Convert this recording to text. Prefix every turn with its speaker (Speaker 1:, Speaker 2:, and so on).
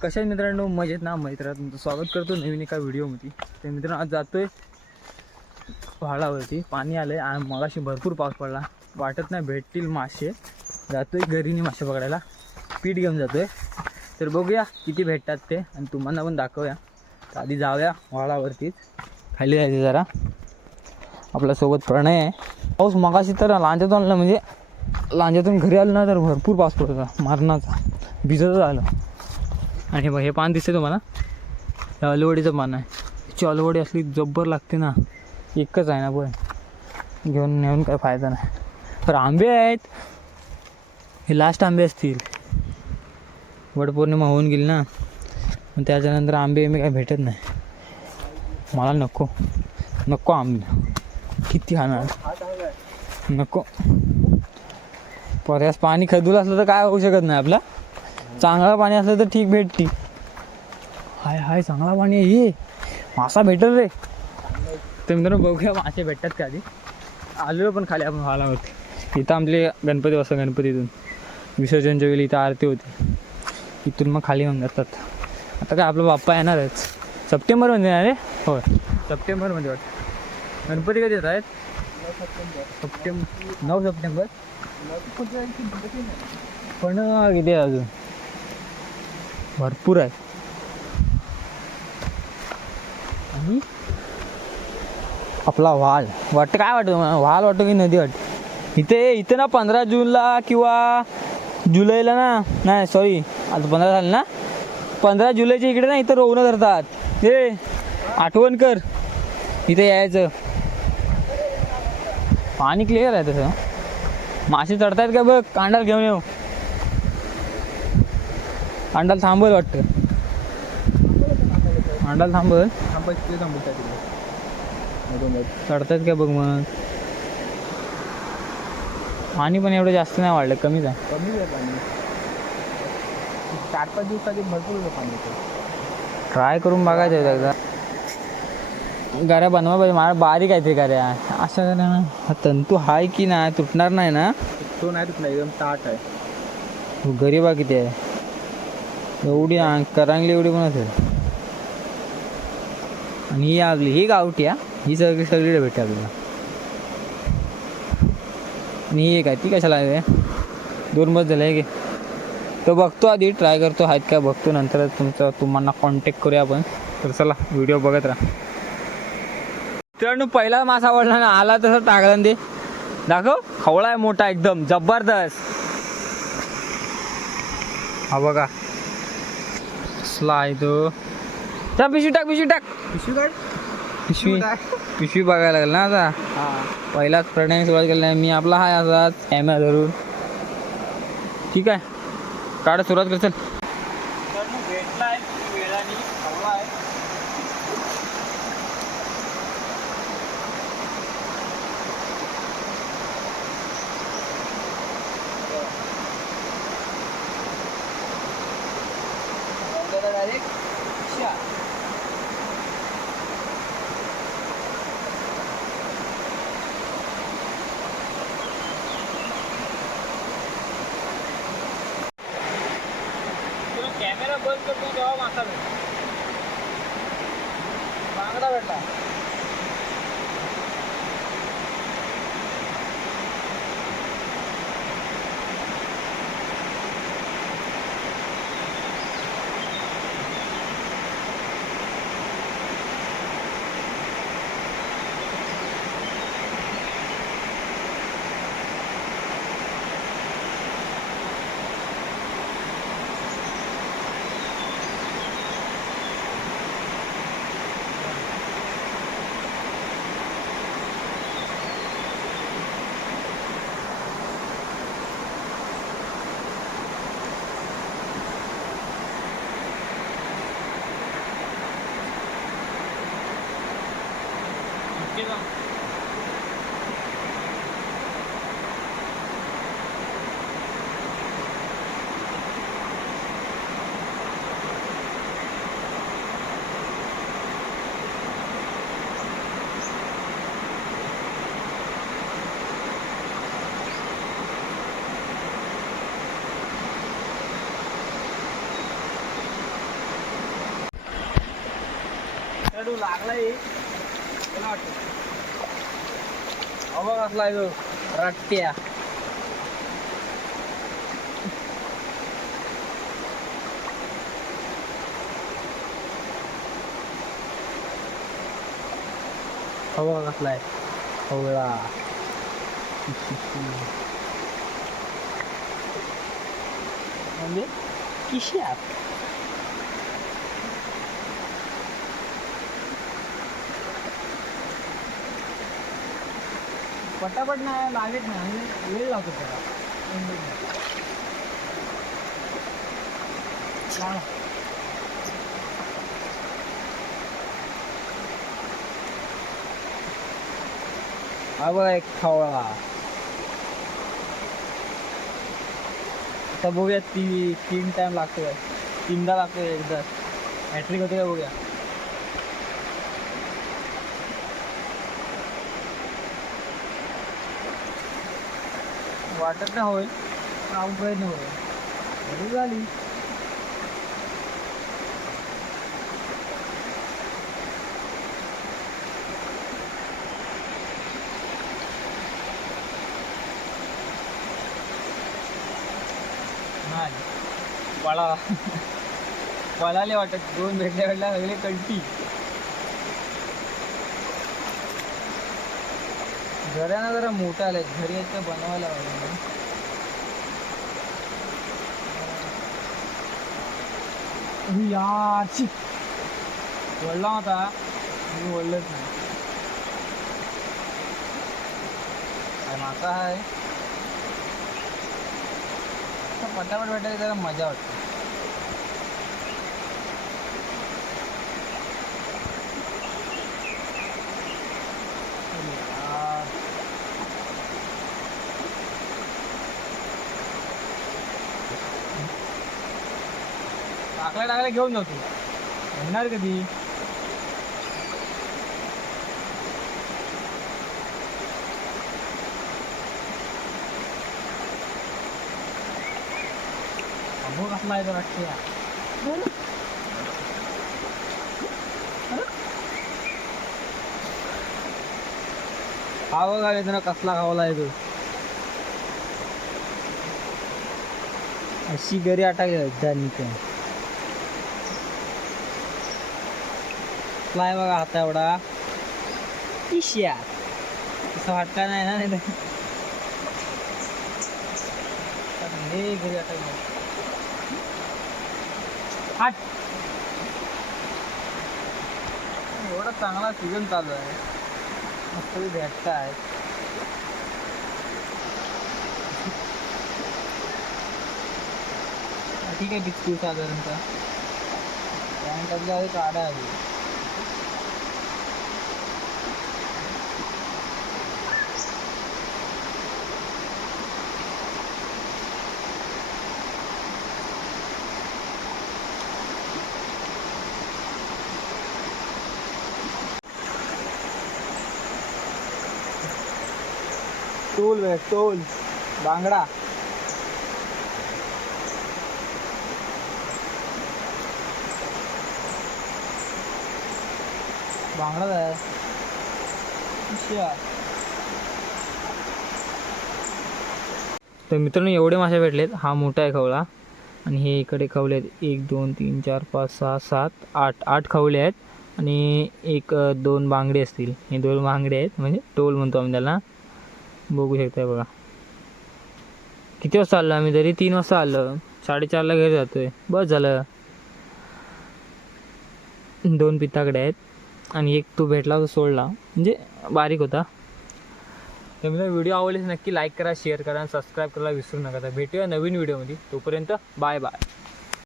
Speaker 1: कशा मित्रांनो मजेत ना मित्रात तुमचं स्वागत करतो नवीन एका व्हिडिओमध्ये. तर मित्रांनो आज जातोय पहाडावरती. पाणी आलंय आणि मगाशी भरपूर पाऊस पडला. वाटत नाही भेटतील मासे. जातोय घरीने मासे पकडायला. पीठ घेऊन जातोय. तर बघूया किती भेटतात ते आणि तुम्हाला पण दाखवूया. तर आधी जाऊया व्हाळावरतीच खाली जायचं जरा. आपल्यासोबत प्रणय आहे. पाऊस मगाशी तर लांजातून आणला म्हणजे लांजातून घरी आलो ना तर भरपूर पाऊस पडत होता. मारणाचा. भिजत आलं. आणि मग हे पान दिसते तुम्हाला. हे अलवडीचं पान आहे. त्याची अलवडी असली जब्बर लागते ना एकच आहे ना पण. घेऊन नेऊन काय फायदा नाही. तर आंबे आहेत. हे लास्ट आंबे असतील. वडपौर्णिमा होऊन गेली ना मग त्याच्यानंतर आंबे मी काय भेटत नाही. मला नको. नको आंबे. किती खाणार? नको. पर्यास पाणी खदूल असलं तर काय होऊ शकत नाही आपला? चांगलं पाणी असलं तर ठीक भेटती. हाय हाय चांगला पाणी आहे ये मासा भेटल रे. तर मित्रांनो बघूया मासे भेटतात का आधी. आलेलो पण खाली आपण व्हायला होते. इथं आपले गणपती बसतात गणपतीतून. विसर्जनच्या वेळी इथं आरती होती. इथून मग खाली येऊन जातात. आता काय आपला बाप्पा येणारच. सप्टेंबरमध्ये येणार रे? होय. सप्टेंबरमध्ये वाटतं. गणपती कधी येत आहेत? सप्टेंबर. नऊ सप्टेंबर. पण किती आहे अजून? भरपूर आहे. आणि आपला व्हाल वाटतं काय वाटतं तुम्हाला? व्हाल वाटतं की नदी वाटतं? इथे इथे ना पंधरा जूनला किंवा जुलैला ना नाही सॉरी आता पंधरा झालं ना? पंधरा जुलैच्या इकडे ना इथं रोवणं धरतात. हे आठवण कर. इथे यायचं. पाणी क्लिअर आहे तसं. मासे चढतायत का बघ? कांडाल घेऊन येऊ. कांडाल थांबल वाटतं. कांडाल थांबल. चढतायत का बघ मग. पाणी पण एवढं जास्त नाही वाढलं कमीच आहे.
Speaker 2: कमी आहे पाणी. चार पाच दिवसाची भरपूर होतं पाणी
Speaker 1: ट्राय करून बघायचं आहे एकदा. गाड्या बनवा पाहिजे मला बारीक आहे ते गाड्या. अशा गाड्या ना. हा तंतू हाय की नाही तुटणार नाही ना?
Speaker 2: तो नाही तुटला एकदम ताट आहे.
Speaker 1: गरीबा किती आहे? एवढी करांगली एवढी पण असेल आणि ही आपली ही गावठी हा? ही सगळी सगळीकडे भेटते आपल्याला. आणि ही एक आहे ती कशाला आहे? दोन बस झालं आहे की तो बघतो आधी ट्राय करतो आहेत काय बघतो नंतर तुमचं तुम्हाला कॉन्टॅक्ट करूया आपण. तर चला व्हिडिओ बघत राहा. मित्रांनो पहिला मासा आवडला ना आला तसं टाकला ना ते दाखव खवळा आहे मोठा एकदम जबरदस्त. हा बघा. कसला आहे तो त्या पिशवी टाक पिशवी टाक.
Speaker 2: पिशवी काढ.
Speaker 1: पिशवी. पिशवी बघायला लागेल ना आता. पहिलाच प्रणय सुरुवात केली नाही. मी आपला हाय असाच कॅमेरा धरून. ठीक आहे. काढ सुरुवात कर चल. कॅमेरा बंद करतो तेव्हा मासा भेटला గడు లాగలయి అవ్వ అసలు ఇది రట్టియా Hava atla. Hola. Anne. Kişi yap. पटापट नाही लागत नाही. म्हणजे वेळ लागतो त्याला. हा बघा एक खवळा. आता बघूया ती तीन टाइम लागतो तीनदा लागतो एकदा. हॅट्रिक होते का बघूया? वाटत ना होय. काम आपण प्रयत्न होय. बरी झाली. पळा. पळाले वाटत. दोन भेटल्या भेटल्या सगळे कंटी घरानं जरा मोठा आलाय. घरी आहेत तर बनवायला पाहिजे याची वळला होता. मी वळलंच नाही. मासा आहे पटापट भेटायला जरा मजा वाटते. टाकल्या टाकल्या घेऊन जाऊ तू. येणार कधी? अभो कसला आहे तो राष्ट्रीय का बघा मित्रांनो कसला खावला आहे तो. अशी घरी अटक जायचं काय बघा आता एवढा. इशिया. तसं वाटका नाही ना नाही घरी आता एवढा चांगला सीझन चालू आहे. मस्त भेटताय ठीक आहे बिस्कू साधारणतः त्यानंतर काढा आधी. टोल वे टोल बांगडा. बांगडा तर मित्रांनो एवढे मासे भेटलेत. हा मोठा आहे खवळा. आणि हे इकडे खवले आहेत एक दोन तीन चार पाच सहा सात आठ आठ खवले आहेत. आणि एक दोन बांगडे असतील. हे दोन बांगडे आहेत. म्हणजे टोल म्हणतो आम्ही त्याला. बघू शकताय बघा. किती वाजता आलो आम्ही तरी? तीन वाजता आलो. साडेचारला घरी जातोय. बस झालं. दोन पित्ताकडे आहेत. आणि एक तो भेटला तो सोडला. म्हणजे बारीक होता. तर मला व्हिडिओ आवडल्यास नक्की लाईक करा शेअर करा आणि सबस्क्राईब करायला विसरू नका. तर भेटूया नवीन व्हिडिओमध्ये. तोपर्यंत बाय बाय.